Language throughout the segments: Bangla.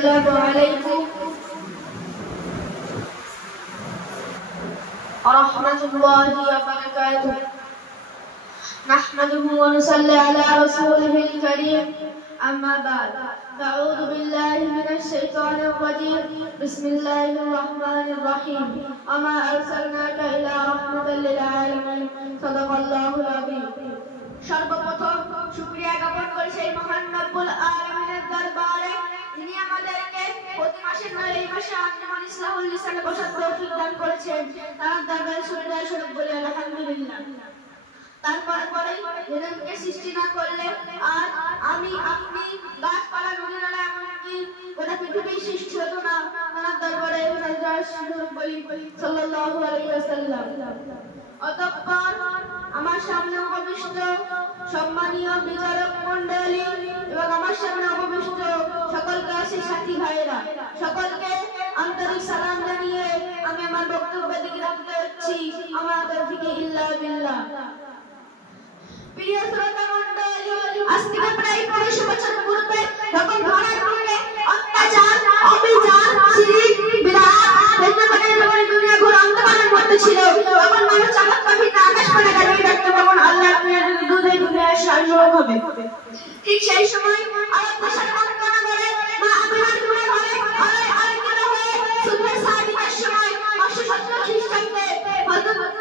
السلام عليكم ورحمة الله وبركاته. نحمده ونصلي على رسوله الكريم. أما بعد، أعوذ بالله من الشيطان الرجيم. بسم الله الرحمن الرحيم. وما أرسلناك إلا رحمة للعالمين. صدق الله العظيم. সর্বপ্রথম শুকরিয়া জ্ঞাপন করি সেই মহান রব্বুল আলামিনের দরবারে, যিনি আমাদেরকে প্রতি মাসের নয় এই মাসে আঞ্জুমান ইসলাহুল লিসানে বসার তৌফিক দান করেছেন। তার দরবারে শুকরিয়া স্বরূপ বলি আলহামদুলিল্লাহ। তারপরে যেদিনকে সৃষ্টি না করলে আর আমি আপনি গাছপালা নদীনালা এমনকি গোটা পৃথিবী সৃষ্টি হতো না। তার দরবারে বলি সাল্লাল্লাহু আলাইহি ওয়াসাল্লাম। অতঃপর আমার সামনে উপবিষ্ট সম্মানীয় বিচারক মণ্ডলী এবং আমার সামনে উপবিষ্ট সকল ক্লাসী সাথী ভাইয়েরা, সকলকে আন্তরিক সালাম জানিয়ে আমি আমার বক্তব্য দিকে রাখতে যাচ্ছি। আমার তৌফিক ইল্লা বিল্লাহ। প্রিয় শ্রোতা মণ্ডলী, আজ থেকে প্রায় 500 বছর পূর্বে যখন ধরার বুকে অত্যাচার, অবিচার, শিরক, বিদআত, বেঈমানের দুনিয়া ঘোর অন্ধকারের মধ্যে ছিল, তখন মানুষ চালাক পাখিতে আকাশ পানে দাঁড়িয়ে থাকতো, তখন আল্লাহ দুধে দুনিয়ায় শাসক হবে। ঠিক সেই সময় আরব দেশের মক্কানা করে মা আমিনার ঘরে আরেকজন হয়ে সুবহান সাদিকের সময় 570 খ্রিস্টাব্দে হযরত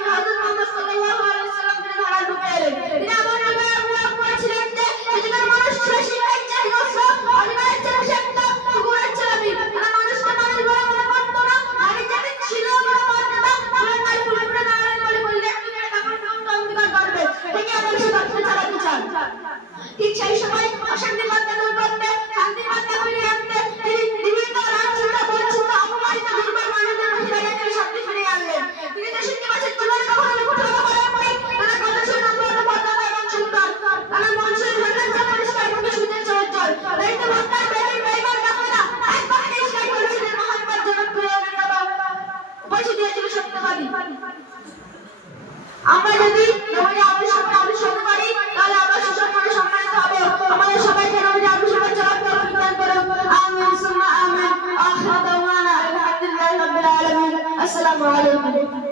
মুহাম্মদ সাল্লাল্লাহু আলাইহি ওয়াসাল্লাম ধরা ঢুকে এলেন। তিনি আমার নবী আল্লাহ করেছিলেন যে পৃথিবীর মানুষ ছিল শিরকের চাই নষ্ট, অনিবার্য ছিল সেটা কুকুরের চাবি। তারা মানুষকে মানুষ বলে মনে করতো না, নারী জাতি ছিল বলে মানতো না। পুরানায় পুরোপুরি নারায়ণ বলে বললে তখন অঙ্গীকার করবে থেকে আমার সে বাচ্চা চালাতে চান। ঠিক সেই সময় অশান্তি বার্তা দূর করতে, শান্তি বার্তা ফিরিয়ে আনতে তিনি বিভিন্ন রাজচিন্তা বঞ্চিত অপমানিত দুর্বল মানুষদের মহিলাদের শান্তি ফিরিয়ে আনলেন। তিনি দেশকে বাঁচার জীবনে কখনো বিপুল করার পরে তারা কথা শুনে নম্র পর্দাতা এবং সুন্দর, তারা মঞ্চের ঘটনার যা পরিষ্কার মুখে শুনতে চঞ্চল, দায়িত্ব ভক্তার বেরিয়ে বেইমান ডাকনা একবার নিষ্কাই করেছিলেন মহাত্মার জনপ্রিয় নেতা উপস্থিত হয়েছিল সত্যবাদী। আমরা যদি নবীর আদর্শ পারি তাহলে আমরা সুসম্মানে সম্মানিত হব। আমাদের সবাইকে নবীর আদর্শে চলার তৌফিক দান করুন। আমিন সুম্মা আমিন। আখিরু দাওয়ানা আলহামদুলিল্লাহি রাব্বিল আলামিন। আসসালামু আলাইকুম।